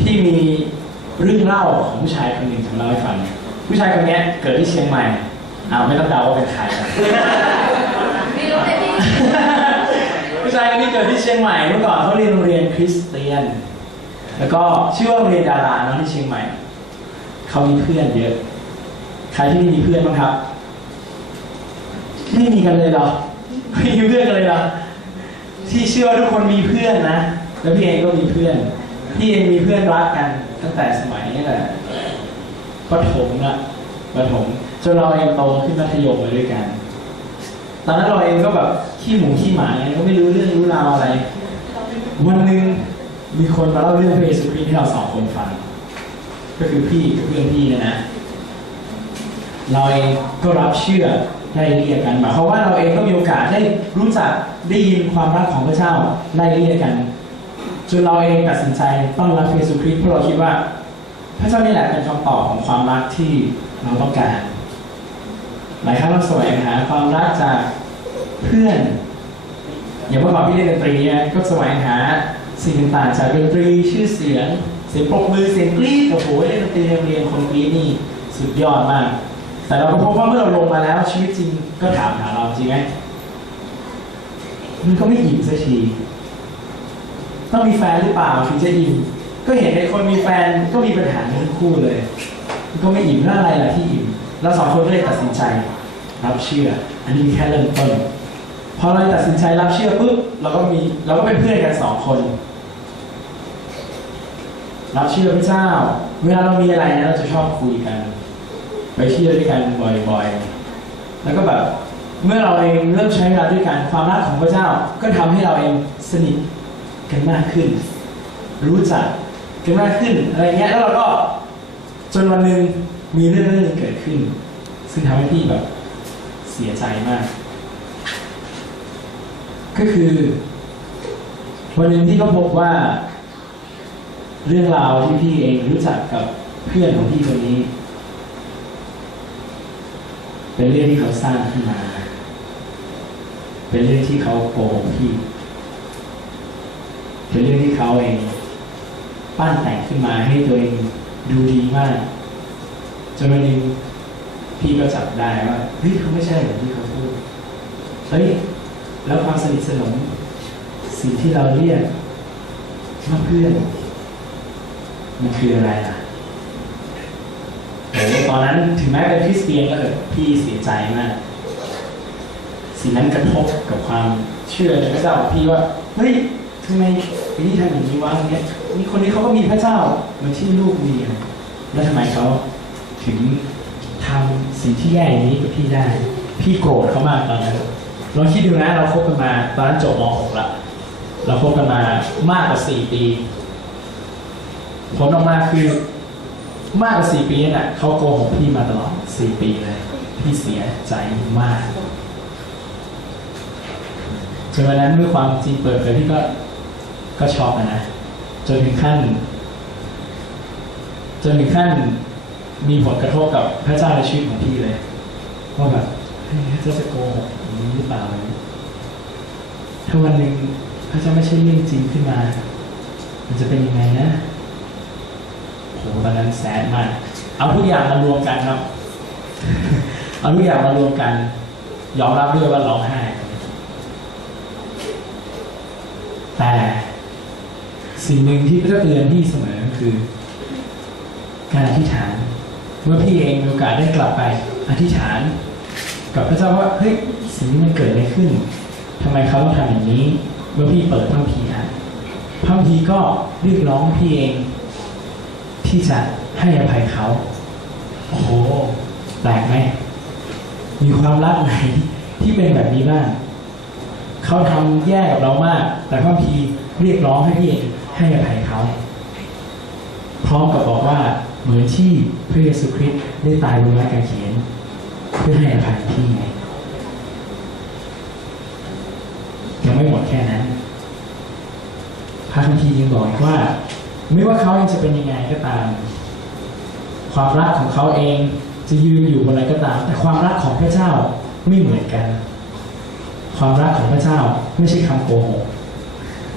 พี่มีเรื่องเล่าของผู้ชายคนหนึ่งจะมาเล่าให้ฟัง ผู้ชายคนเนี้ยเกิดที่เชียงใหม่อ้าวไม่ต้องเดาว่าเป็นใครนะไม่รู้เลยพี่ผู้ชายคนนี้เกิดที่เชียงใหม่เมื่อก่อนเขาเรียนโรงเรียนคริสเตียน แล้วก็ชื่อว่าโรงเรียนดาราเนาะที่เชียงใหม่ เขามีเพื่อนเยอะ ใครที่ไม่มีเพื่อนบ้างครับ ไม่มีกันเลยเหรอ ไม่มีเพื่อนกันเลยเหรอ ที่เชื่อว่าทุกคนมีเพื่อนนะ แล้วพี่เองก็มีเพื่อน พี่เองมีเพื่อนรักกันตั้งแต่สมัยนี่แหละประถมละประถมจนเราเองโตขึ้นมัธยมมาด้วยกัน ตอนนั้นเราเองก็แบบขี้หมูขี้หมาไงก็ไม่รู้เรื่องรู้ราวอะไร วันหนึ่งมีคนมาเล่าเรื่องพระเยซูคริสต์ให้เราสองคนฟัง ก็คือพี่กับเพื่อนพี่นะนะเราเองก็รับเชื่อได้เรียกกันหมายความว่าเราเองก็มีโอกาสได้รู้จักได้ยินความรักของพระเจ้าได้เรียกกัน จนเราเองตัดสินใจต้อนรับเยซูคริสต์เพราะเราคิดว่า พระเจ้านี่แหละเป็นคำตอบของความรักที่เราต้องการหลายครั้งเราแสวงหาความรักจากเพื่อน อย่างเมื่อก่อนพี่เล่นดนตรีเนี่ยก็แสวงหาสิ่งต่างๆจากดนตรีชื่อเสียงเสียงปรบมือเสียงกรี๊ดโอ้โหเล่นดนตรีเรียนคนกรี๊ดนี่สุดยอดมาก แต่เราก็พบว่าเมื่อเราลงมาแล้วชีวิตจริงก็ถามหาเราจริงไหมมันก็ไม่อิ่มสักที ต้องมีแฟนหรือเปล่าถึงจะอิ่มก็เห็นในคนมีแฟนก็มีปัญหาทั้งคู่เลย ก็ไม่อิ่มแล้วอะไรล่ะที่อิ่มเราสองคนก็เลยตัดสินใจ รับเชื่อ อันนี้แค่เริ่มต้นพอเราตัดสินใจรับเชื่อปุ๊บเราก็มีเราก็เป็นเพื่อนกันสองคน รับเชื่อพระเจ้า เวลาเรามีอะไรนะเราจะชอบคุยกัน ไปเที่ยวด้วยกันบ่อยๆ แล้วก็แบบเมื่อเราเองเริ่มใช้เวลาด้วยกันความรักของพระเจ้าก็ทำให้เราเองสนิท กันมากขึ้น รู้จักกันมากขึ้นอะไรเงี้ยแล้วเราก็จนวันหนึ่งมีเรื่องเรื่องนึงเกิดขึ้น ซึ่งทำให้พี่แบบเสียใจมาก ก็คือวันหนึ่งพี่ก็พบว่า เรื่องราวที่พี่เองรู้จักกับเพื่อนของพี่คนนี้เป็นเรื่องที่เขาสร้างขึ้นมา เป็นเรื่องที่เขาโกหกพี่ เป็นเรื่องที่เขาเอง ปั้นแต่งขึ้นมาให้ตัวเองดูดีมากจนวันหนึงพี่ก็จับได้ว่าเฮ้ยเขาไม่ใช่อย่างที่เขาพูดเฮ้ยแล้วความสนิทสนมสิ่งที่เราเรียกว่าเพื่อนมันคืออะไรล่ะโอ้ตอนนั้นถึงแม้เป็นคริสเตียนก็เถอะพี่เสียใจมาก สิ่งนั้นกระทบกับความเชื่อในพระเจ้าของพี่ว่าเฮ้ย ทำไมไอ้นี่ทำอย่างนี้วะเนี่ยนี่คนนี้เขาก็มีพระเจ้าเหมือนที่ลูกมีอะแล้วทำไมเขาถึงทำสิ่งที่แย่อย่างนี้กับพี่ได้ พี่โกรธเขามากตอนนั้นลองคิดดูนะเราคบกันมาตอนนั้นจบม .6 ละเราคบกันมามากกว่า4ปีผลออกมาคือมากกว่า4ปีนั่นแหละเขาโกหกพี่มาตลอด4ปีเลยพี่เสียใจมากจนวันนั้นเมื่อความจริงเปิดเผยพี่ก็ ก็ช็อกอะนะจนถึงขั้น จนถึงขั้นมีผลกระทบกับพระเจ้าในชีวิตของพี่เลยว่าแบบเฮ้ยพระเจ้าจะโกหกอย่างนี้หรือเปล่าถ้าวันหนึ่งพระเจ้าไม่ใช่เรื่องจริงขึ้นมา มันจะเป็นยังไงนะโหตอนนั้นแสนมาก เอาทุกอย่างมารวมกันครับ เอาทุกอย่างมารวมกัน ยอมรับด้วยว่าร้องไห้แต่ สิ่งหนึ่งที่พระเจ้าเตือนพี่เสมอคือ การอธิษฐาน เมื่อพี่เองมีโอกาสได้กลับไปอธิษฐาน กับพระเจ้าว่าเฮ้ยสิ่งนี้มันเกิดอะไรขึ้นทำไมเขาต้องทำอย่างนี้ เมื่อพี่เปิดพระคัมภีอ่านพระคัมภีก็เรียกร้องพี่เอง ที่จะให้อภัยเขาโอ้โหแปลกไหมมีความรักไหนที่เป็นแบบนี้บ้างเขาทำแย่กับเรามาก แต่พระคัมภี เรียกร้องให้พี่เองให้อภัยเขาพร้อมกับบอกว่าเหมือนที่พระเยซูคริสต์ได้ตายบนไม้กางเขนเพื่อให้อภัยพี่ไงยังไม่หมดแค่นั้นพระคัมภีร์ยังบอกอีกว่า ไม่ว่าเขาเองจะเป็นยังไงก็ตาม ความรักของเขาเองจะยืนอยู่บนอะไรก็ตาม แต่ความรักของพระเจ้าไม่เหมือนกัน ความรักของพระเจ้าไม่ใช่คำโกหก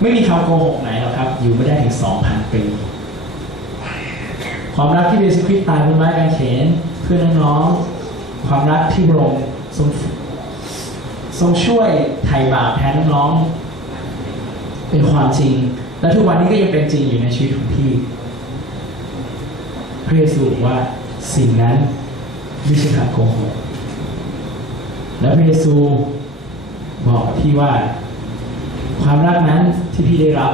ไม่มีคำโกหกไหนหรอกครับ อยู่ไม่ได้ถึงสองพันปี ความรักที่พระเยซูคริสต์ตายบนไม้กางเขนเพื่อน้องๆ ความรักที่พระองค์ทรงทรงช่วยไถ่บาปแทนน้องๆ เป็นความจริง และทุกวันนี้ก็ยังเป็นจริงอยู่ในชีวิตของพี่ พระเยซูบอกว่าสิ่งนั้นไม่ใช่คำโกหกแล้วพระเยซูบอกพี่ว่า ความรักนั้นที่พี่ได้รับ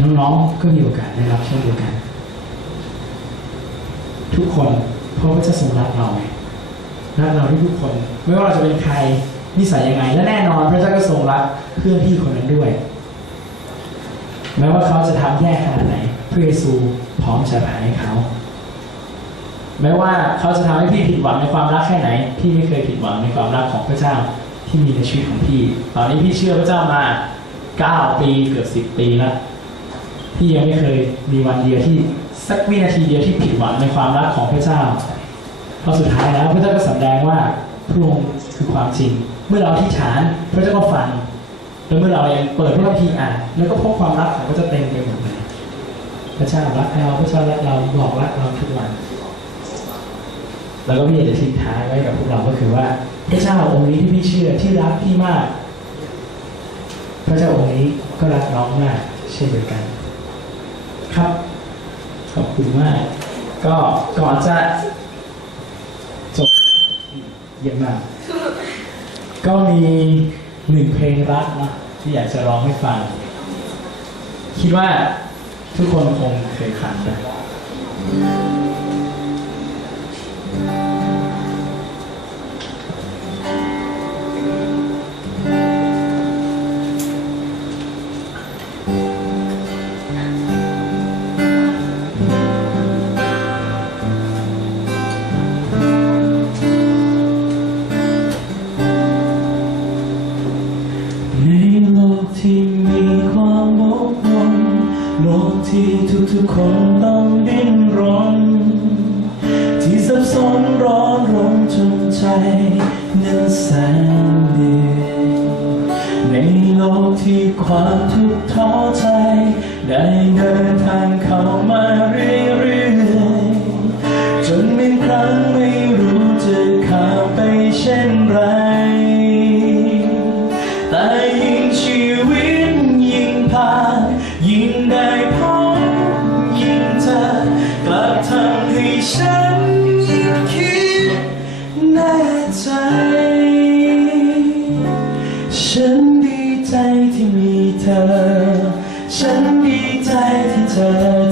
น้องๆก็มีโอกาสได้รับเช่นเดียวกัน ทุกคนเพราะพระเจ้าทรงรักเราไงรักเราทุกคน ไม่ว่าเราจะเป็นใครนิสัยยังไง และแน่นอนพระเจ้าก็ทรงรักเพื่อนพี่คนนั้นด้วยแม้ว่าเขาจะทำแย่ขนาดไหนพระเยซูพร้อมจะอภัยให้เขาแม้ว่าเขาจะทำให้พี่ผิดหวังในความรักแค่ไหน พี่ไม่เคยผิดหวังในความรักของพระเจ้า ที่มีในชีวิตของพี่ ตอนนี้พี่เชื่อพระเจ้ามา9ปีเกือบ10ปีแล้วพี่ยังไม่เคยมีวันเดียวที่สักวินาทีเดียวที่ผิดหวังในความรักของพระเจ้าพราะสุดท้ายแล้วพระเจ้าก็สำแดงว่าพระองค์คือความจริง เมื่อเราอธิษฐานพระเจ้าก็ฟังแล้วเมื่อเราเองเปิดพระคัมภีร์อ่านแล้วก็พบความรักของพระเจ้าเต็มไปหมดเลยพระเจ้ารักเราพระเจ้ารักเราบอกรักเราทุกวัน แล้วก็พี่อยากจะทิ้งท้ายไว้กับพว คือว่าพระเจ้าองค์นี้ที่พี่เชื่อที่รักพี่มาก พระเจ้าองค์นี้ก็รักน้องมากเช่นเดียวกัน ครับขอบคุณมาก ก็ก่อนจะจบเยี่ยมมากก็มีหนึ่งเพลงรักนะที่อยากจะร้องให้ฟัง คิดว่าทุกคนคงเคยฟังนะ นั้นแสนเดียวในโลกที่ความทุกข์ท้อใจได้เดิน เธอ ฉันดีใจที่เจอเธอ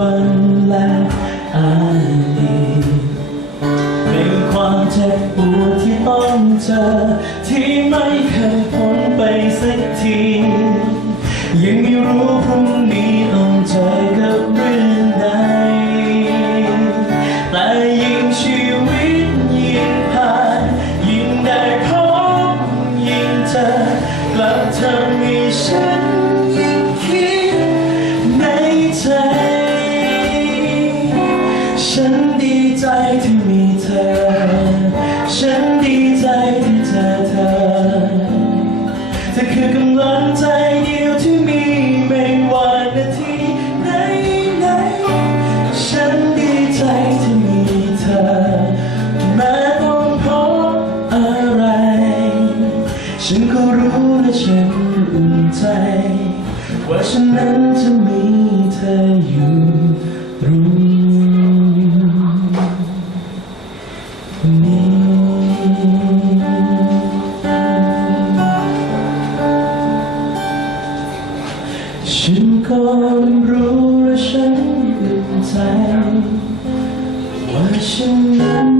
ปั ฉันก็รู้และฉันอุ่นใจ ว่าฉันนั้นจะมีเธออยู่ตรงนี้ฉันก็รู้และฉันอุ่นใจ ว่าฉันนั้น